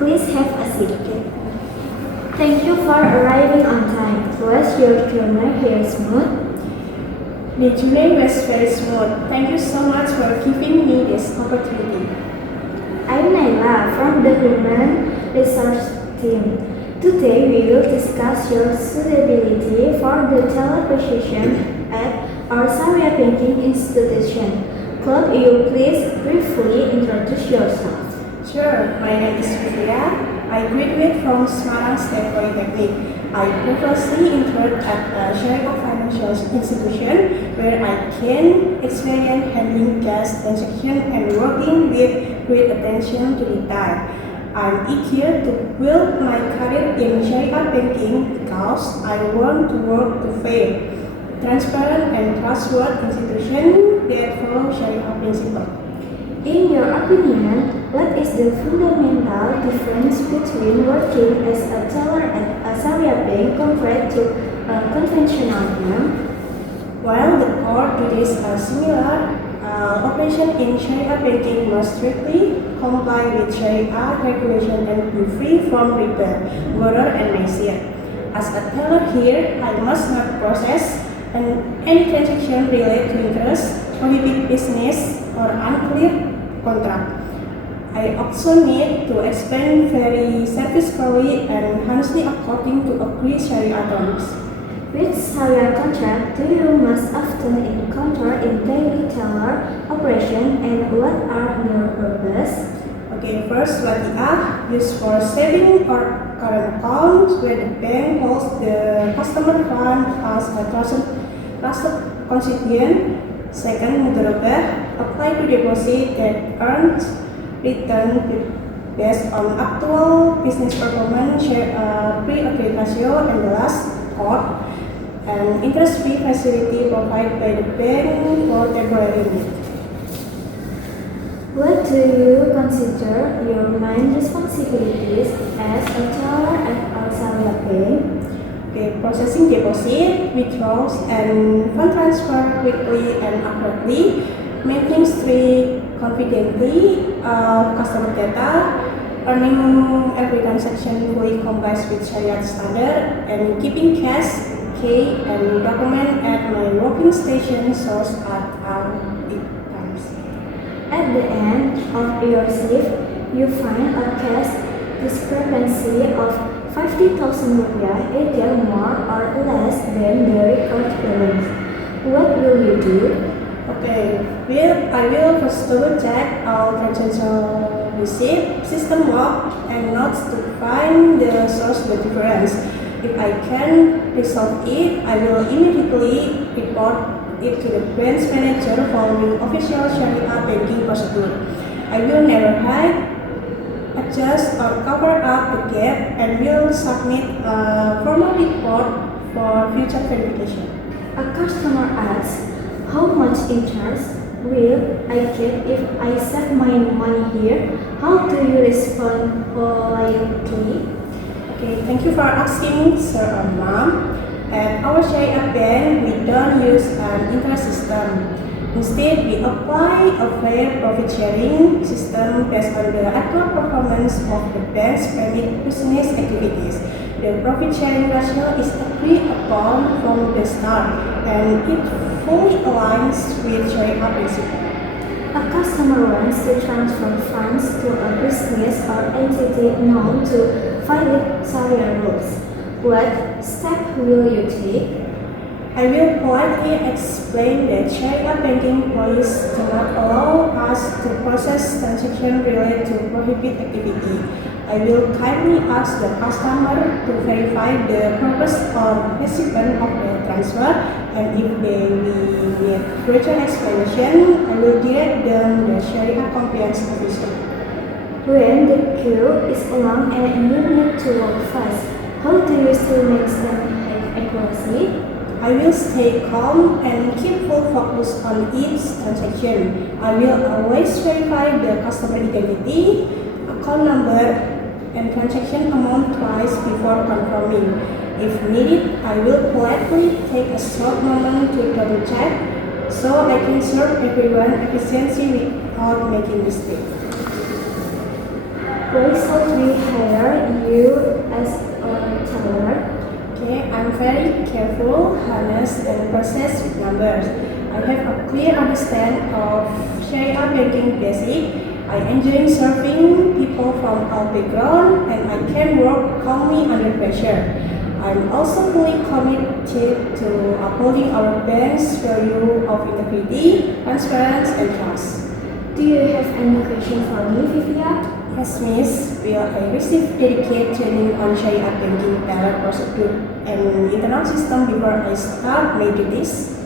Please have a seat. Thank you for arriving on time. Was your journey here smooth? The journey was very smooth. Thank you so much for giving me this opportunity. I'm Naila from the Human Resource team. Today we will discuss your suitability for the teller position at our Saria Banking Institution. Could you please briefly introduce yourself? Sure, my name is Fitria. I graduated from Semarang State Polytechnic. I previously interned at a Syariah financial institution where I gained experience handling cash transactions and working with great attention to detail. I'm eager to build my career in Syariah banking because I want to work to fair, transparent and trustworthy institution that follow Syariah principles. In your opinion, what is the fundamental difference between working as a teller at a Saria bank compared to a conventional bank? While the core duties are similar, operation in Syariah banking must strictly comply with Syariah regulation and be free from riba, gharar, and maisir. As a teller here, I must not process any transaction related to interest, prohibit business, or unclear contract. I also need to explain very servicefully and honestly according to agreed Syariah terms. Which Saria contract do you most often encounter in daily teller operation and what are their purpose? Okay, first Wadiah used for saving or current accounts where the bank holds the customer fund as a trusted constituent. Second, Mudharabah apply to deposit that earns return based on actual business performance, pre-agreed ratio, and the last, court, an interest-free facility provided by the bank for temporary need. What do you consider your main responsibilities as a teller at our Saria bank? Okay, processing deposit, withdrawals, and fund transfer quickly and accurately, making strict confidently customer data, earning every transaction fully complies with Syariah standard, and keeping cash, key, and document at my working station source at all times. At the end of your shift, you find a cash discrepancy of 50,000 rupiah, either more or less than the record balance. What will you do? Okay, I will first double check all transaction receipt, system log, and notes to find the source of the difference. If I can resolve it, I will immediately report it to the branch manager following official Syariah banking procedure. I will never hide, adjust or cover up the gap and will submit a formal report for future verification. A customer asks, how much interest will I get if I save my money here? How do you respond politely? Okay, thank you for asking, sir or ma'am. At our Syariah bank, we don't use an interest system. Instead, we apply a fair profit sharing system based on the actual performance of the bank's permit business activities. The profit sharing ratio is agreed upon from the start and it fully aligns with Syariah principle. A customer wants to transfer funds to a business or entity known to violate Sharia rules. What step will you take? I will politely explain that Syariah banking policies do not allow us to process transactions related to prohibited activity. I will kindly ask the customer to verify the purpose or recipient of the transfer, and if they need further explanation, I will direct them to the Syariah compliance officer. When the queue is long and you need to work fast, how do you still maintain high accuracy? I will stay calm and keep full focus on each transaction. I will always verify the customer identity, account number, and transaction amount twice before confirming. If needed, I will politely take a short moment to double check so I can serve everyone efficiently without making mistakes. Why should we hire you as a teller? Okay, I'm very careful, honest, and precise with numbers. I have a clear understanding of Sharia banking basic. I enjoy serving people from all backgrounds, and I can work calmly under pressure. I'm also fully committed to upholding our bank's value of integrity, transparency, and trust. Do you have any question for me, Vivia? Yes, Miss. Will I receive dedicated training on Sharia banking, ballot procedure, and internal system before I start my duties?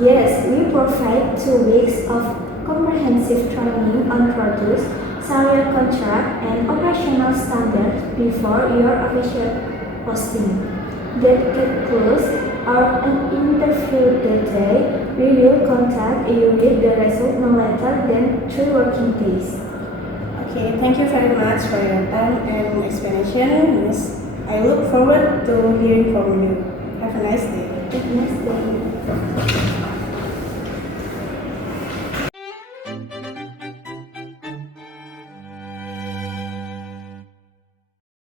Yes, we provide 2 weeks of comprehensive training on produce, Sharia contract, and operational standards before your official posting. That concludes our interview today. We will contact you with the result no later than 3 working days. Okay, thank you very much for your time and explanation, Miss. I look forward to hearing from you. Have a nice day. Have a nice day.